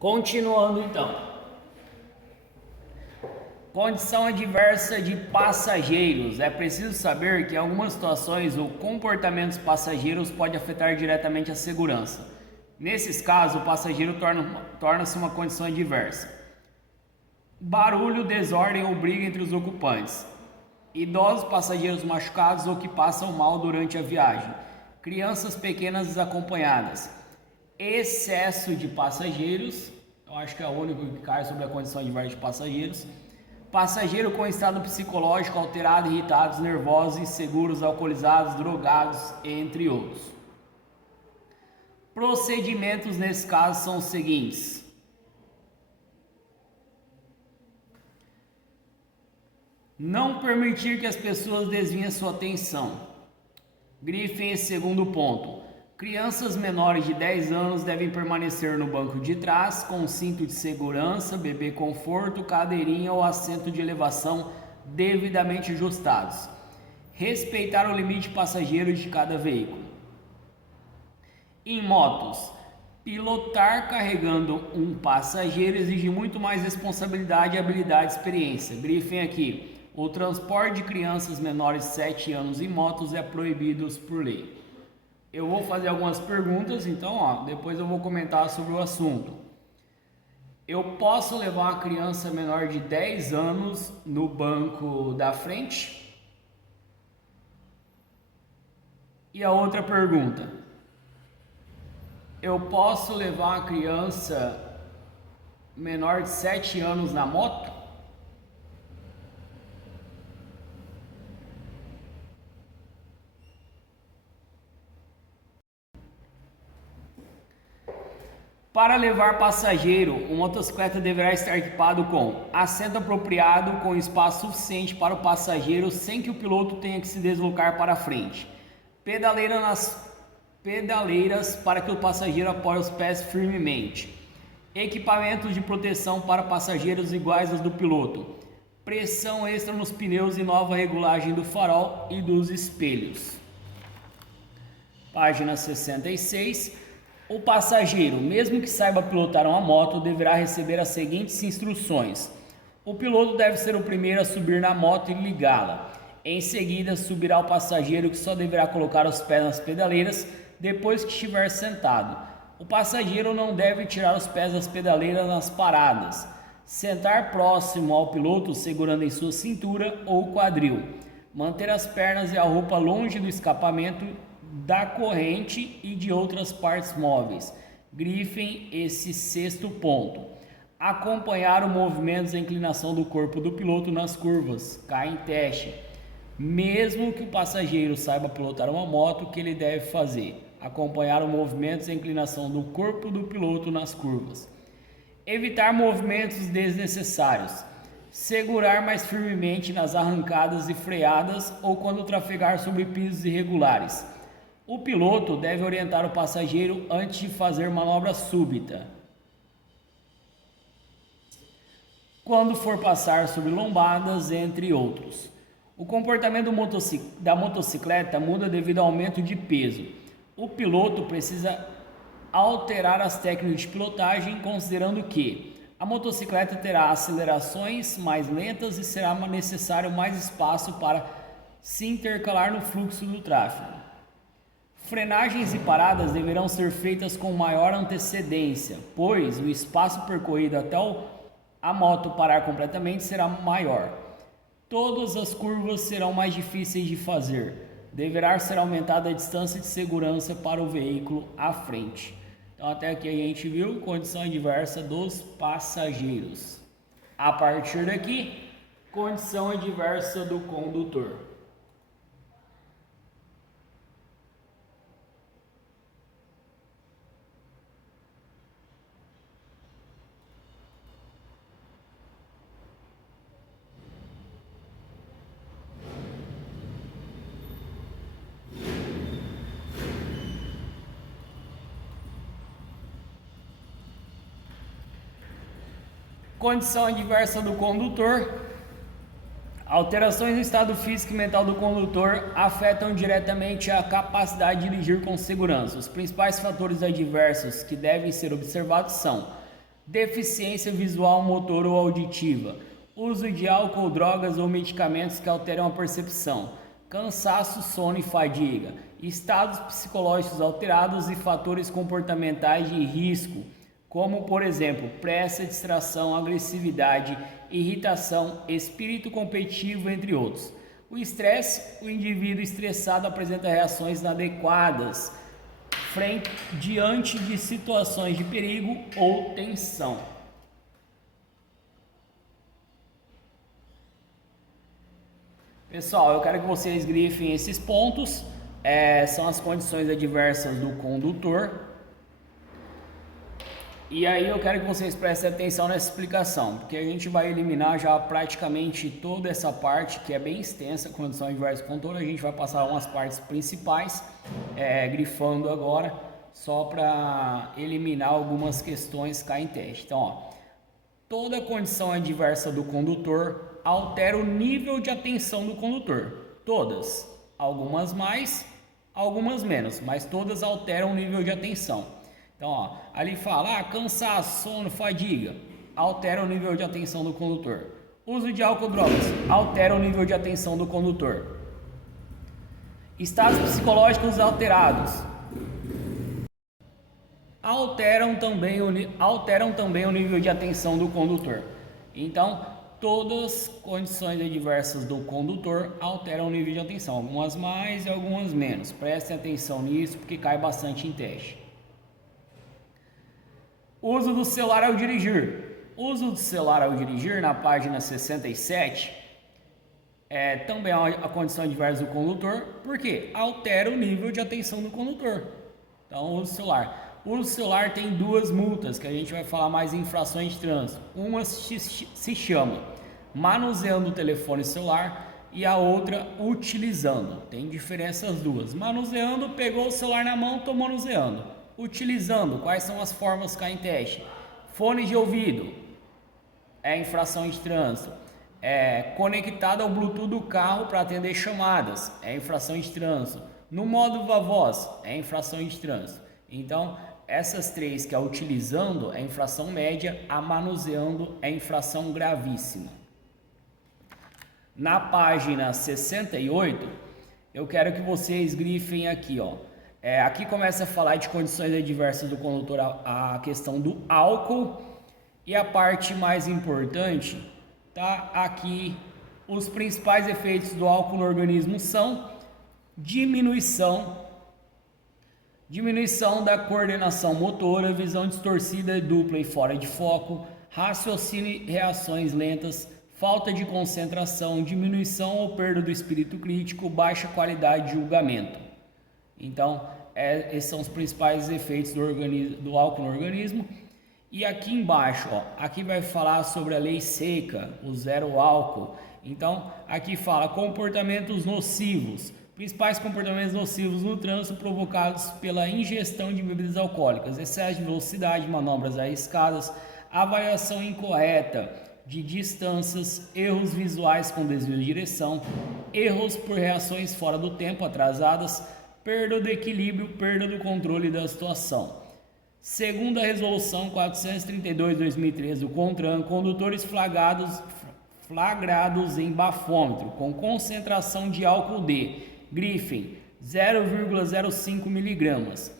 Continuando então. Condição adversa de passageiros. É preciso saber que em algumas situações o comportamento dos passageiros pode afetar diretamente a segurança. Nesses casos, o passageiro torna-se uma condição adversa. Barulho, desordem ou briga entre os ocupantes. Idosos, passageiros machucados ou que passam mal durante a viagem. Crianças pequenas desacompanhadas. Excesso de passageiros. Eu acho que é o único que cai sobre a condição adversa de passageiros. Passageiro com estado psicológico alterado, irritados, nervosos, inseguros, alcoolizados, drogados, entre outros. Procedimentos nesse caso são os seguintes. Não permitir que as pessoas desviem sua atenção. Grifem esse segundo ponto. Crianças menores de 10 anos devem permanecer no banco de trás com cinto de segurança, bebê conforto, cadeirinha ou assento de elevação devidamente ajustados. Respeitar o limite de passageiros de cada veículo. Em motos, pilotar carregando um passageiro exige muito mais responsabilidade, habilidade e experiência. Grifem aqui. O transporte de crianças menores de 7 anos em motos é proibido por lei. Eu vou fazer algumas perguntas, então depois eu vou comentar sobre o assunto. Eu posso levar uma criança menor de 10 anos no banco da frente? E a outra pergunta. Eu posso levar uma criança menor de 7 anos na moto? Para levar passageiro, o motocicleta deverá estar equipado com assento apropriado com espaço suficiente para o passageiro sem que o piloto tenha que se deslocar para a frente. Pedaleiras para que o passageiro apoie os pés firmemente. Equipamentos de proteção para passageiros iguais aos do piloto. Pressão extra nos pneus e nova regulagem do farol e dos espelhos. Página 66. O passageiro, mesmo que saiba pilotar uma moto, deverá receber as seguintes instruções. O piloto deve ser o primeiro a subir na moto e ligá-la. Em seguida, subirá o passageiro, que só deverá colocar os pés nas pedaleiras depois que estiver sentado. O passageiro não deve tirar os pés das pedaleiras nas paradas. Sentar próximo ao piloto, segurando em sua cintura ou quadril. Manter as pernas e a roupa longe do escapamento da corrente e de outras partes móveis. Grifem esse sexto ponto. Acompanhar o movimento e inclinação do corpo do piloto nas curvas. Cai em teste. Mesmo que o passageiro saiba pilotar uma moto, o que ele deve fazer? Acompanhar o movimento e inclinação do corpo do piloto nas curvas. Evitar movimentos desnecessários. Segurar mais firmemente nas arrancadas e freadas ou quando trafegar sobre pisos irregulares. O piloto deve orientar o passageiro antes de fazer manobra súbita. Quando for passar sobre lombadas, entre outros. O comportamento da motocicleta muda devido ao aumento de peso. O piloto precisa alterar as técnicas de pilotagem, considerando que a motocicleta terá acelerações mais lentas e será necessário mais espaço para se intercalar no fluxo do tráfego. Frenagens e paradas deverão ser feitas com maior antecedência, pois o espaço percorrido até a moto parar completamente será maior. Todas as curvas serão mais difíceis de fazer. Deverá ser aumentada a distância de segurança para o veículo à frente. Então até aqui a gente viu condição adversa dos passageiros. A partir daqui, condição adversa do condutor. Condição adversa do condutor. Alterações no estado físico e mental do condutor afetam diretamente a capacidade de dirigir com segurança. Os principais fatores adversos que devem ser observados são deficiência visual, motor ou auditiva, uso de álcool, drogas ou medicamentos que alteram a percepção, cansaço, sono e fadiga, estados psicológicos alterados e fatores comportamentais de risco, como por exemplo, pressa, distração, agressividade, irritação, espírito competitivo, entre outros. O estresse, o indivíduo estressado apresenta reações inadequadas diante de situações de perigo ou tensão. Pessoal, eu quero que vocês grifem esses pontos, são as condições adversas do condutor. E aí eu quero que vocês prestem atenção nessa explicação, porque a gente vai eliminar já praticamente toda essa parte, que é bem extensa, condição adversa do condutor. A gente vai passar umas partes principais, grifando agora, só para eliminar algumas questões que caem em teste. Então, ó, toda condição adversa do condutor altera o nível de atenção do condutor. Todas. Algumas mais, algumas menos, mas todas alteram o nível de atenção. Então, ó, ali fala, cansaço, sono, fadiga, altera o nível de atenção do condutor. Uso de álcool, drogas, altera o nível de atenção do condutor. Estados psicológicos alterados, alteram também o nível de atenção do condutor. Então, todas as condições adversas do condutor alteram o nível de atenção, algumas mais e algumas menos. Prestem atenção nisso, porque cai bastante em teste. Uso do celular ao dirigir. Uso do celular ao dirigir, na página 67, também é a condição adversa do condutor, porque altera o nível de atenção do condutor. Então, uso do celular. O uso do celular tem duas multas, que a gente vai falar mais em infrações de trânsito. Uma se chama manuseando o telefone celular e a outra utilizando. Tem diferença as duas. Manuseando, pegou o celular na mão, estou manuseando. Utilizando, quais são as formas que caem em teste? Fone de ouvido, infração de trânsito. Conectado ao Bluetooth do carro para atender chamadas, infração de trânsito. No modo viva voz, infração de trânsito. Então, essas três, que é utilizando, é infração média, a manuseando é infração gravíssima. Na página 68, eu quero que vocês grifem aqui, ó. Aqui começa a falar de condições adversas do condutor, a questão do álcool, e a parte mais importante tá aqui. Os principais efeitos do álcool no organismo são diminuição da coordenação motora, visão distorcida, dupla e fora de foco, raciocínio e reações lentas, falta de concentração, diminuição ou perda do espírito crítico, baixa qualidade de julgamento. Então, esses são os principais efeitos do álcool no organismo. E aqui embaixo, ó, aqui vai falar sobre a lei seca, o zero álcool. Então, aqui fala comportamentos nocivos. Principais comportamentos nocivos no trânsito provocados pela ingestão de bebidas alcoólicas: excesso de velocidade, manobras arriscadas, avaliação incorreta de distâncias, erros visuais com desvio de direção, erros por reações fora do tempo, atrasadas, perda do equilíbrio, perda do controle da situação. Segundo a resolução 432/2013 do CONTRAN, condutores flagrados em bafômetro com concentração de álcool de grifem 0,05 mg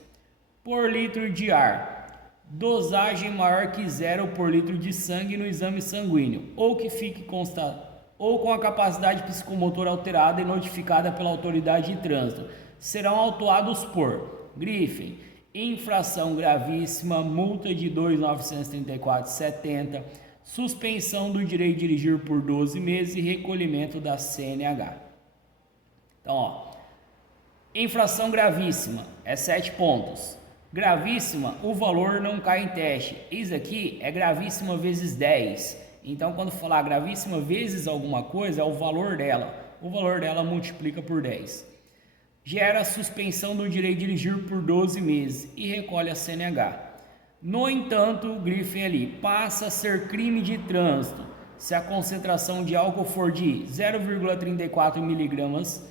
por litro de ar, dosagem maior que 0 por litro de sangue no exame sanguíneo, ou que fique constatado, ou com a capacidade psicomotora alterada e notificada pela autoridade de trânsito, serão autuados por grifem, infração gravíssima, multa de 2.934,70, suspensão do direito de dirigir por 12 meses e recolhimento da CNH. Então, ó, infração gravíssima, 7 pontos. Gravíssima, o valor não cai em teste. Isso aqui é gravíssima vezes 10. Então, quando falar gravíssima vezes alguma coisa, é o valor dela. O valor dela multiplica por 10. Gera suspensão do direito de dirigir por 12 meses e recolhe a CNH. No entanto, o grifem ali passa a ser crime de trânsito se a concentração de álcool for de 0,34 mg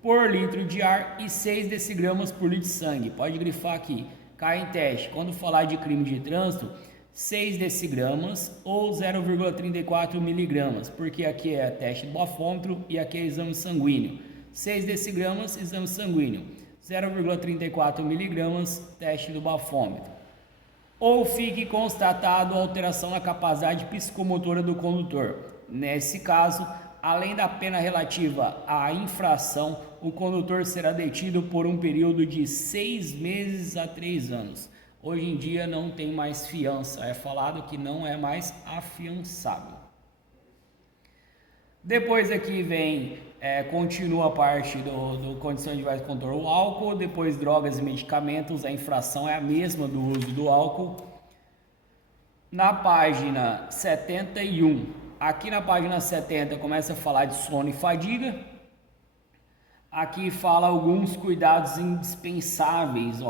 por litro de ar e 6 decigramas por litro de sangue. Pode grifar aqui, cai em teste. Quando falar de crime de trânsito, 6 decigramas ou 0,34 miligramas, porque aqui é teste do bafômetro e aqui é exame sanguíneo. 6 decigramas, exame sanguíneo. 0,34 miligramas, teste do bafômetro. Ou fique constatado alteração na capacidade psicomotora do condutor. Nesse caso, além da pena relativa à infração, o condutor será detido por um período de 6 meses a 3 anos. Hoje em dia não tem mais fiança, é falado que não é mais afiançável. Depois aqui vem, continua a parte do condição adversa contra o álcool, depois drogas e medicamentos, a infração é a mesma do uso do álcool. Na página 71, aqui na página 70 começa a falar de sono e fadiga. Aqui fala alguns cuidados indispensáveis,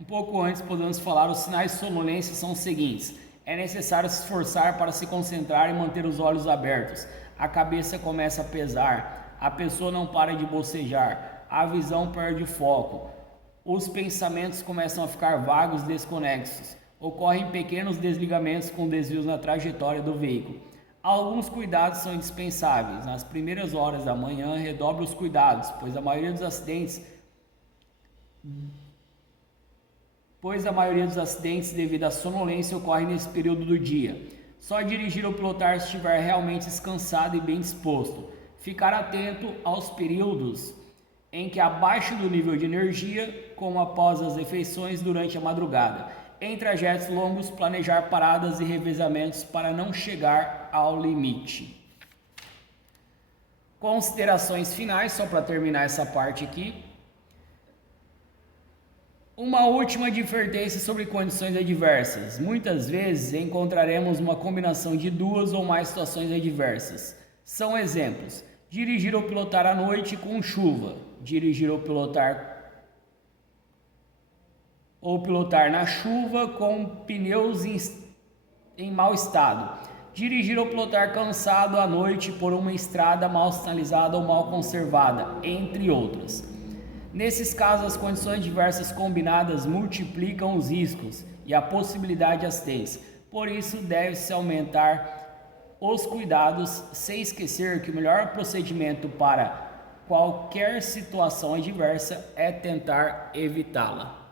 um pouco antes podemos falar, os sinais de sonolência são os seguintes: é necessário se esforçar para se concentrar e manter os olhos abertos, a cabeça começa a pesar, a pessoa não para de bocejar, a visão perde o foco, os pensamentos começam a ficar vagos e desconexos, ocorrem pequenos desligamentos com desvios na trajetória do veículo. Alguns cuidados são indispensáveis. Nas primeiras horas da manhã, redobre os cuidados, pois a maioria dos acidentes devido à sonolência ocorrem nesse período do dia. Só dirigir ou pilotar se estiver realmente descansado e bem disposto. Ficar atento aos períodos em que abaixo do nível de energia, como após as refeições durante a madrugada. Em trajetos longos, planejar paradas e revezamentos para não chegar ao limite. Considerações finais, só para terminar essa parte aqui. Uma última advertência sobre condições adversas. Muitas vezes encontraremos uma combinação de duas ou mais situações adversas. São exemplos: dirigir ou pilotar à noite com chuva, dirigir ou pilotar na chuva com pneus em mau estado, dirigir ou pilotar cansado à noite por uma estrada mal sinalizada ou mal conservada, entre outras. Nesses casos, as condições adversas combinadas multiplicam os riscos e a possibilidade de acidentes. Por isso, deve-se aumentar os cuidados, sem esquecer que o melhor procedimento para qualquer situação adversa é tentar evitá-la.